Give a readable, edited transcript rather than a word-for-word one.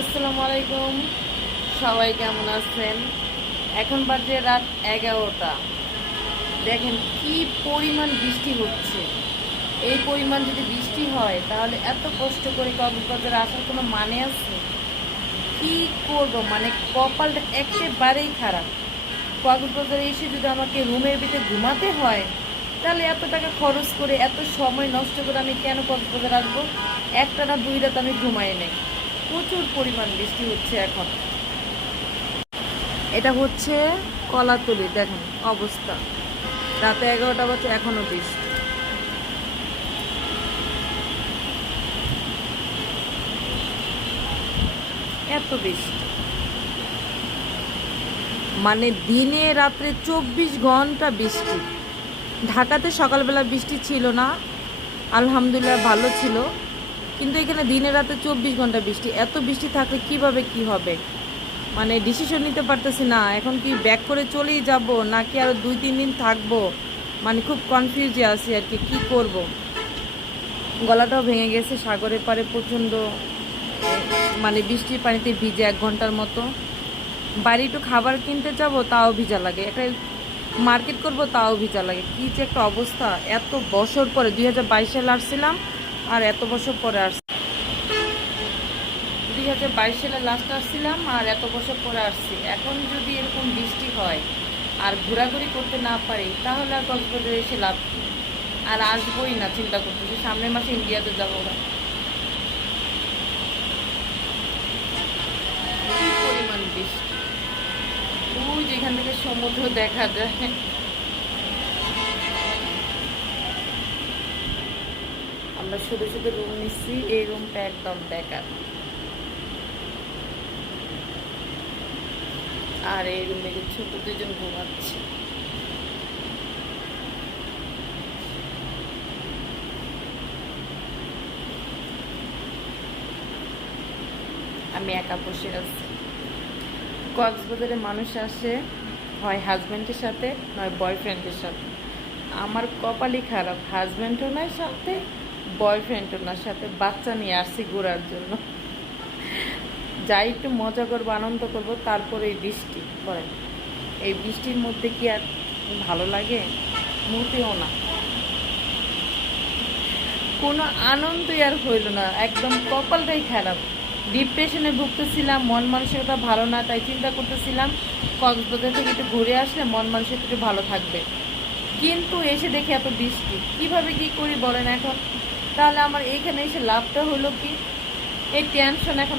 আসসালামু আলাইকুম। সবাই কেমন আছেন? এখন বাজে রাত 11টা। দেখেন কি পরিমাণ বৃষ্টি হচ্ছে। এই পরিমাণ যদি বৃষ্টি হয় তাহলে এত কষ্ট করে কক্সবাজারে আসার কোনো মানে আছে? কি করব, মানে কপালটা একেবারেই খারাপ। কক্সবাজারে এসে যদি আমাকে রুমের ভিতরে ঘুমাতে হয়, তাহলে এত টাকা খরচ করে এত সময় নষ্ট করে আমি কেন কক্সবাজার আসবো? একটা না দুই রাত আমি ঘুমাই নেই। প্রচুর পরিমাণ বৃষ্টি হচ্ছে এখন। এটা হচ্ছে কলাতলি, দেখুন অবস্থা। রাতে 11টা বাজে এখনো বৃষ্টি। এত বৃষ্টি, মানে দিনে রাত্রে 24 ঘন্টা বৃষ্টি। ঢাকাতে সকালবেলা বৃষ্টি ছিল না, আলহামদুলিল্লাহ ভালো ছিল, কিন্তু এখানে দিনে রাতে 24 ঘন্টা বৃষ্টি। এত বৃষ্টি থাকলে কিভাবে কি হবে, মানে ডিসিশন নিতে পারতেছি না। এখন কি ব্যাক করে চলেই যাব নাকি আরো 2-3 দিন থাকবো, মানে খুব কনফিউজে আছি আর কি, কি করব। গলাটাও ভেঙে গেছে, সাগরের পাড়ে প্রচণ্ড মানে বৃষ্টির পানিতে ভিজে 1 ঘন্টার মতো। বাড়ি একটু খাবার কিনতে যাবো তাও ভিজা লাগে, একটা মার্কেট করব তাও ভিজা লাগে। কি যে একটা অবস্থা, এত বছর পরে 2022 সালে আসছিলাম, আর এত বছর পরে আসছি। 2022 সালে লাস্ট আসছিলাম আর এত বছর পরে আসছি। এখন যদি এরকম বৃষ্টি হয় আর ঘোরাঘুরি করতে না পারি, তাহলে আর কক্সবাজারে এসে লাভ কি? আর আসবোই না, চিন্তা করতেছি সামনের মাসে ইন্ডিয়াতে যাবো। কি পরিমাণ বৃষ্টি, ওই যেখান থেকে সমুদ্র দেখা যায়। আমরা শুধু শুধু রুম নিচ্ছি, এই রুমটা একদম বেকার। আর এই রুমে ছোট দুজন ঘুমাচ্ছে। আমি একা বসে আছি। কক্সবাজারে মানুষ আসে হয় হাজব্যান্ডের সাথে, নয় বয়ফ্রেন্ডের সাথে। আমার কপালই খারাপ, হাজব্যান্ডও নাই সাথে, বয়ফ্রেন্ডও না সাথে। বাচ্চা নিয়ে আসছি ঘোরার জন্য। যাই একটু মজা করবো, আনন্দ করবো, তারপরে এই বৃষ্টি করেন। এই বৃষ্টির মধ্যে কি আর ভালো লাগে? মোটেও না। কোনো আনন্দই আর হইল না, একদম কপালটাই খারাপ। ডিপ্রেশনে ভুগতেছিলাম, মন মানসিকতা ভালো না, তাই চিন্তা করতেছিলাম কক্সবাজার থেকে একটু ঘুরে আসলে মন মানসিকতা একটু ভালো থাকবে। কিন্তু এসে দেখি এত বৃষ্টি, কিভাবে কি করি বলেন এখন? তাহলে আমার এইখানে এসে লাভটা হলো কি? এই টেনশন এখন